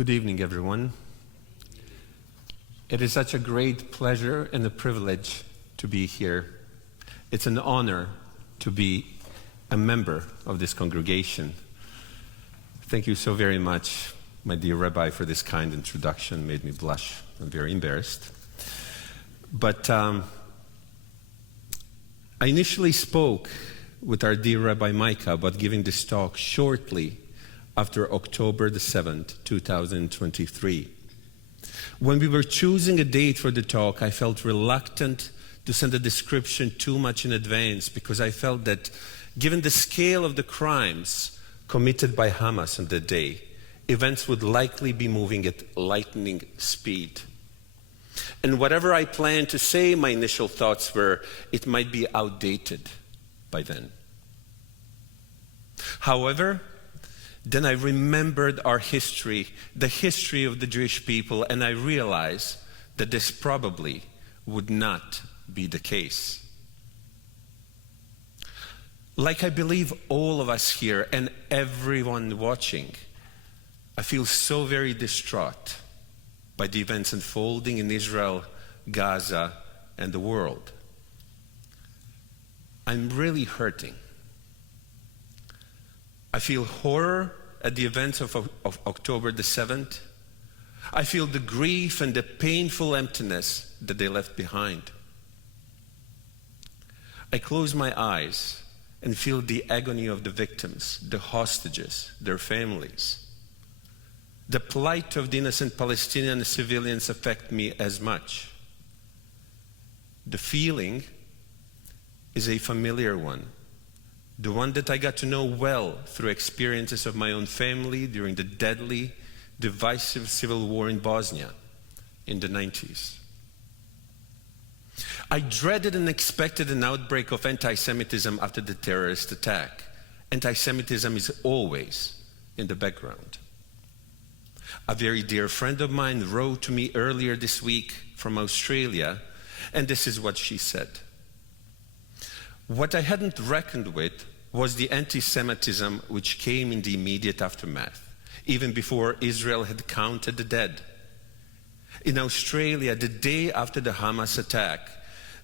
Good evening, everyone. It is such a great pleasure and a privilege to be here. It's an honor to be a member of this congregation. Thank you so very much, my dear Rabbi, for this kind introduction. Made me blush. I'm very embarrassed. But I initially spoke with our dear Rabbi Micah about giving this talk shortly after October the 7th, 2023. When we were choosing a date for the talk, I felt reluctant to send a description too much in advance because I felt that given the scale of the crimes committed by Hamas on that day, events would likely be moving at lightning speed. And whatever I planned to say, my initial thoughts were it might be outdated by then. However, then I remembered our history, the history of the Jewish people, and I realized that this probably would not be the case. Like I believe all of us here and everyone watching, I feel so very distraught by the events unfolding in Israel, Gaza, and the world. I'm really hurting. I feel horror at the events of October the 7th. I feel the grief and the painful emptiness that they left behind. I close my eyes and feel the agony of the victims, the hostages, their families. The plight of the innocent Palestinian civilians affect me as much. The feeling is a familiar one. The one that I got to know well through experiences of my own family during the deadly, divisive civil war in Bosnia in the 90s. I dreaded and expected an outbreak of anti-Semitism after the terrorist attack. Anti-Semitism is always in the background. A very dear friend of mine wrote to me earlier this week from Australia, and this is what she said. What I hadn't reckoned with was the anti-Semitism which came in the immediate aftermath, even before Israel had counted the dead. In Australia, the day after the Hamas attack,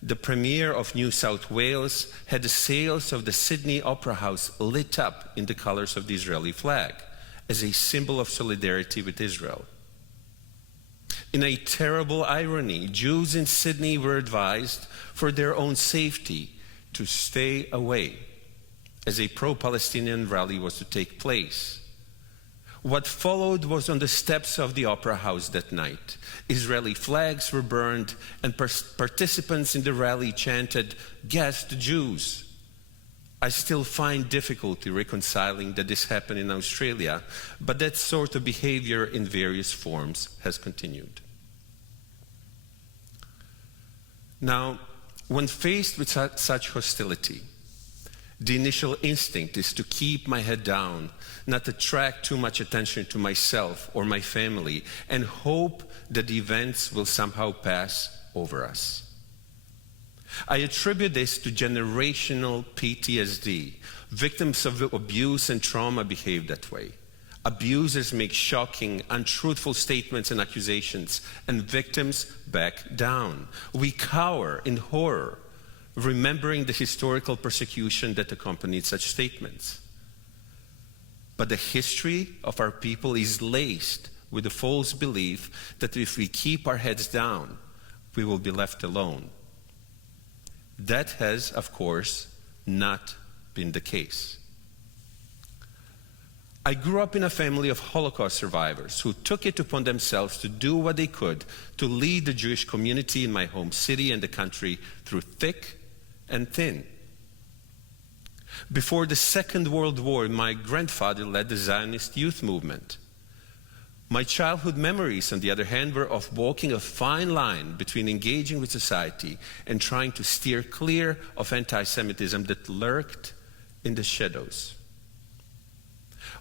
the Premier of New South Wales had the sails of the Sydney Opera House lit up in the colors of the Israeli flag as a symbol of solidarity with Israel. In a terrible irony, Jews in Sydney were advised for their own safety to stay away as a pro-Palestinian rally was to take place. What followed was on the steps of the Opera House that night. Israeli flags were burned and participants in the rally chanted, "Gas the Jews." I still find difficulty reconciling that this happened in Australia, but that sort of behavior in various forms has continued. Now, when faced with such hostility, the initial instinct is to keep my head down, not attract too much attention to myself or my family, and hope that the events will somehow pass over us. I attribute this to generational PTSD. Victims of abuse and trauma behave that way. Abusers make shocking, untruthful statements and accusations, and victims back down. We cower in horror, remembering the historical persecution that accompanied such statements. But the history of our people is laced with the false belief that if we keep our heads down, we will be left alone. That has, of course, not been the case. I grew up in a family of Holocaust survivors who took it upon themselves to do what they could to lead the Jewish community in my home city and the country through thick and thin. Before the Second World War, my grandfather led the Zionist youth movement. My childhood memories, on the other hand, were of walking a fine line between engaging with society and trying to steer clear of anti-Semitism that lurked in the shadows.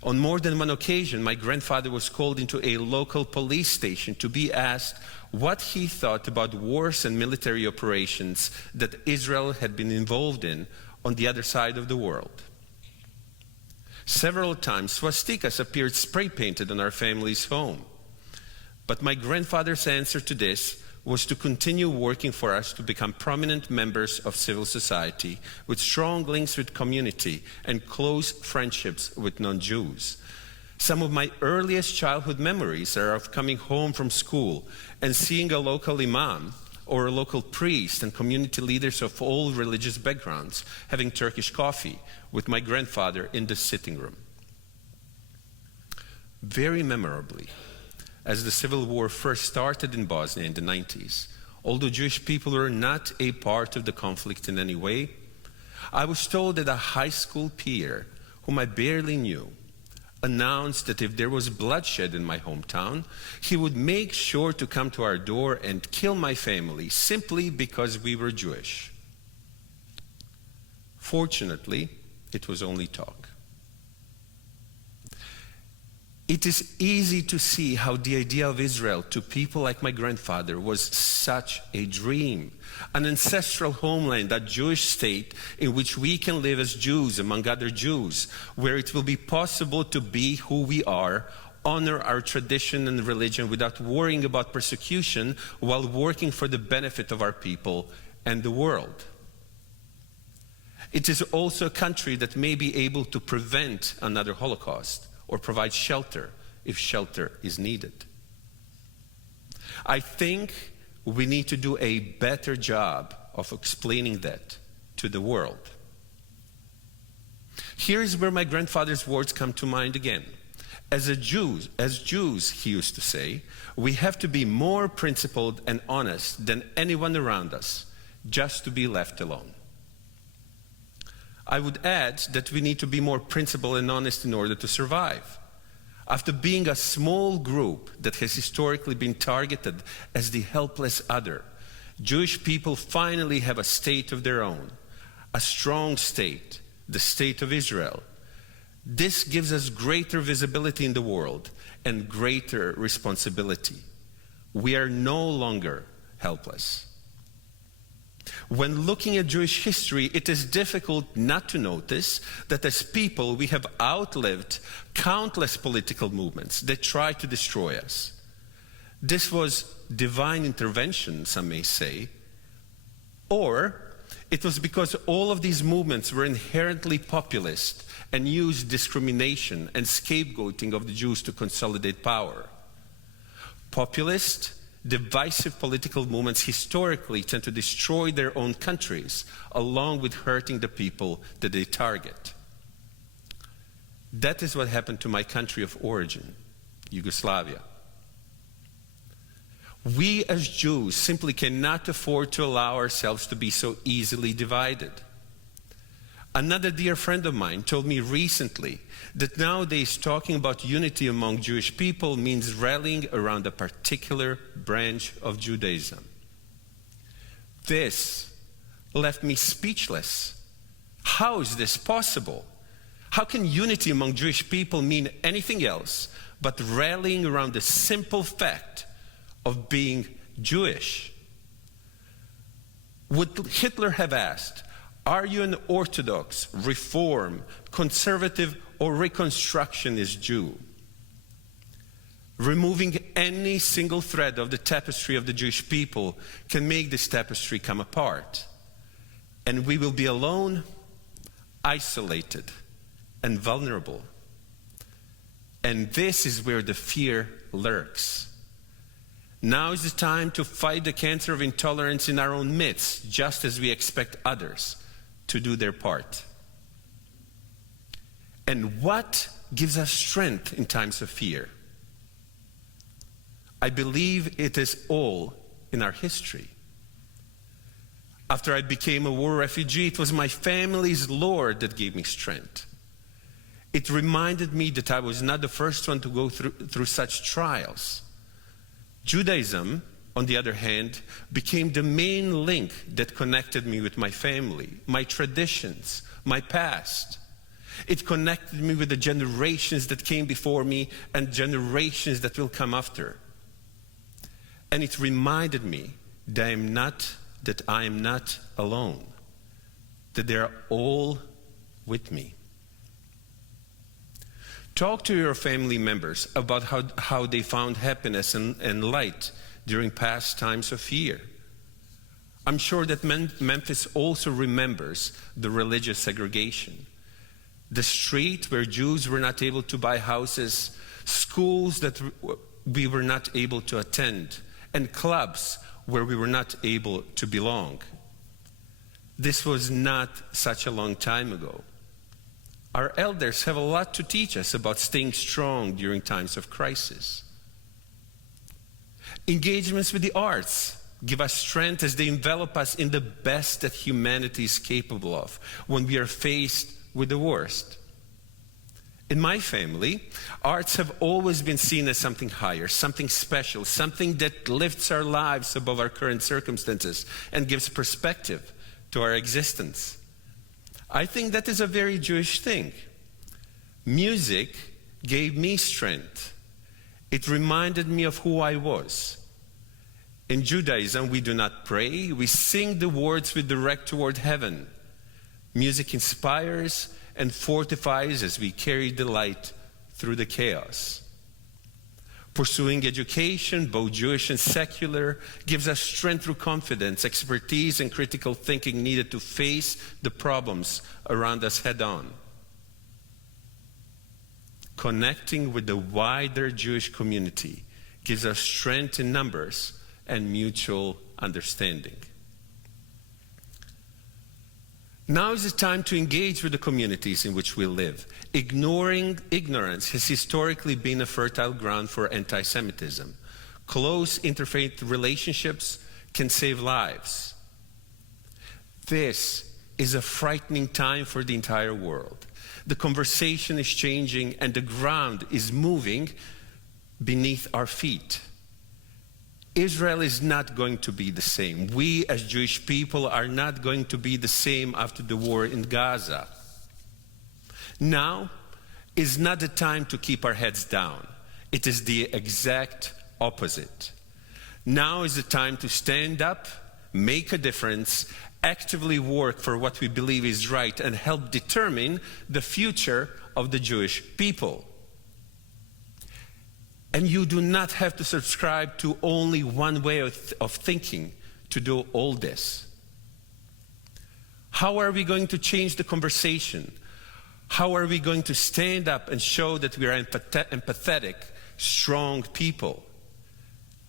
On more than one occasion, my grandfather was called into a local police station to be asked what he thought about wars and military operations that Israel had been involved in on the other side of the world. Several times, swastikas appeared spray-painted on our family's home. But my grandfather's answer to this was to continue working for us to become prominent members of civil society with strong links with community and close friendships with non-Jews. Some of my earliest childhood memories are of coming home from school and seeing a local imam or a local priest and community leaders of all religious backgrounds having Turkish coffee with my grandfather in the sitting room. Very memorably, as the civil war first started in Bosnia in the 90s, although Jewish people were not a part of the conflict in any way, I was told that a high school peer, whom I barely knew, announced that if there was bloodshed in my hometown, he would make sure to come to our door and kill my family simply because we were Jewish. Fortunately, it was only talk. It is easy to see how the idea of Israel to people like my grandfather was such a dream, an ancestral homeland, a Jewish state in which we can live as Jews among other Jews, where it will be possible to be who we are, honor our tradition and religion without worrying about persecution while working for the benefit of our people and the world. It is also a country that may be able to prevent another Holocaust or provide shelter if shelter is needed. I think we need to do a better job of explaining that to the world. Here's where my grandfather's words come to mind again. As Jews, he used to say, we have to be more principled and honest than anyone around us, just to be left alone. I would add that we need to be more principled and honest in order to survive. After being a small group that has historically been targeted as the helpless other, Jewish people finally have a state of their own, a strong state, the state of Israel. This gives us greater visibility in the world and greater responsibility. We are no longer helpless. When looking at Jewish history, it is difficult not to notice that as people we have outlived countless political movements that tried to destroy us. This was divine intervention, some may say, or it was because all of these movements were inherently populist and used discrimination and scapegoating of the Jews to consolidate power. Populist, divisive political movements historically tend to destroy their own countries, along with hurting the people that they target. That is what happened to my country of origin, Yugoslavia. We as Jews simply cannot afford to allow ourselves to be so easily divided. Another dear friend of mine told me recently that nowadays talking about unity among Jewish people means rallying around a particular branch of Judaism. This left me speechless. How is this possible? How can unity among Jewish people mean anything else but rallying around the simple fact of being Jewish? Would Hitler have asked, are you an Orthodox, Reform, Conservative, or Reconstructionist Jew? Removing any single thread of the tapestry of the Jewish people can make this tapestry come apart. And we will be alone, isolated, and vulnerable. And this is where the fear lurks. Now is the time to fight the cancer of intolerance in our own midst, just as we expect others to do their part. And what gives us strength in times of fear? I believe it is all in our history. After I became a war refugee, it was my family's Lord that gave me strength. It reminded me that I was not the first one to go through such trials. Judaism, on the other hand, became the main link that connected me with my family, my traditions, my past. It connected me with the generations that came before me and generations that will come after. And it reminded me that I am not alone, that they are all with me. Talk to your family members about how they found happiness and light during past times of fear. I'm sure that Memphis also remembers the religious segregation, the street where Jews were not able to buy houses, schools that we were not able to attend, and clubs where we were not able to belong. This was not such a long time ago. Our elders have a lot to teach us about staying strong during times of crisis. Engagements with the arts give us strength as they envelop us in the best that humanity is capable of when we are faced with the worst. In my family, arts have always been seen as something higher, something special, something that lifts our lives above our current circumstances and gives perspective to our existence. I think that is a very Jewish thing. Music gave me strength. It reminded me of who I was. In Judaism, we do not pray, we sing the words we direct toward heaven. Music inspires and fortifies as we carry the light through the chaos. Pursuing education, both Jewish and secular, gives us strength through confidence, expertise, and critical thinking needed to face the problems around us head on. Connecting with the wider Jewish community gives us strength in numbers and mutual understanding. Now is the time to engage with the communities in which we live. Ignoring ignorance has historically been a fertile ground for anti-Semitism. Close interfaith relationships can save lives. This is a frightening time for the entire world. The conversation is changing and the ground is moving beneath our feet. Israel is not going to be the same. We as Jewish people are not going to be the same after the war in Gaza. Now is not the time to keep our heads down. It is the exact opposite. Now is the time to stand up, make a difference, actively work for what we believe is right, and help determine the future of the Jewish people. And you do not have to subscribe to only one way of thinking to do all this. How are we going to change the conversation? How are we going to stand up and show that we are empathetic, strong people?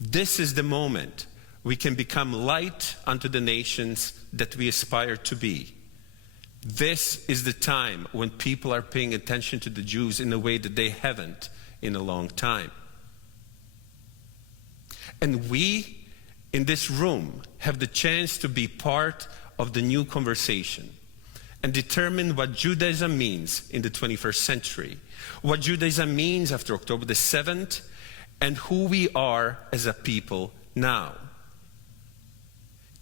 This is the moment we can become light unto the nations that we aspire to be. This is the time when people are paying attention to the Jews in a way that they haven't in a long time. And we, in this room, have the chance to be part of the new conversation and determine what Judaism means in the 21st century, what Judaism means after October the 7th, and who we are as a people now.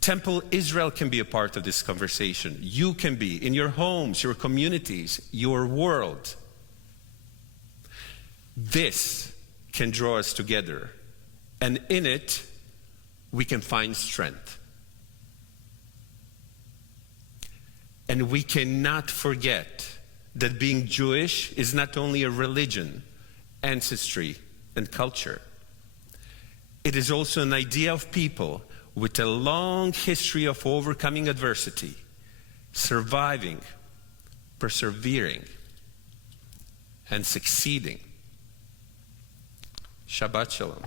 Temple Israel can be a part of this conversation. You can be in your homes, your communities, your world. This can draw us together. And in it, we can find strength. And we cannot forget that being Jewish is not only a religion, ancestry, and culture. It is also an idea of people with a long history of overcoming adversity, surviving, persevering, and succeeding. Shabbat Shalom.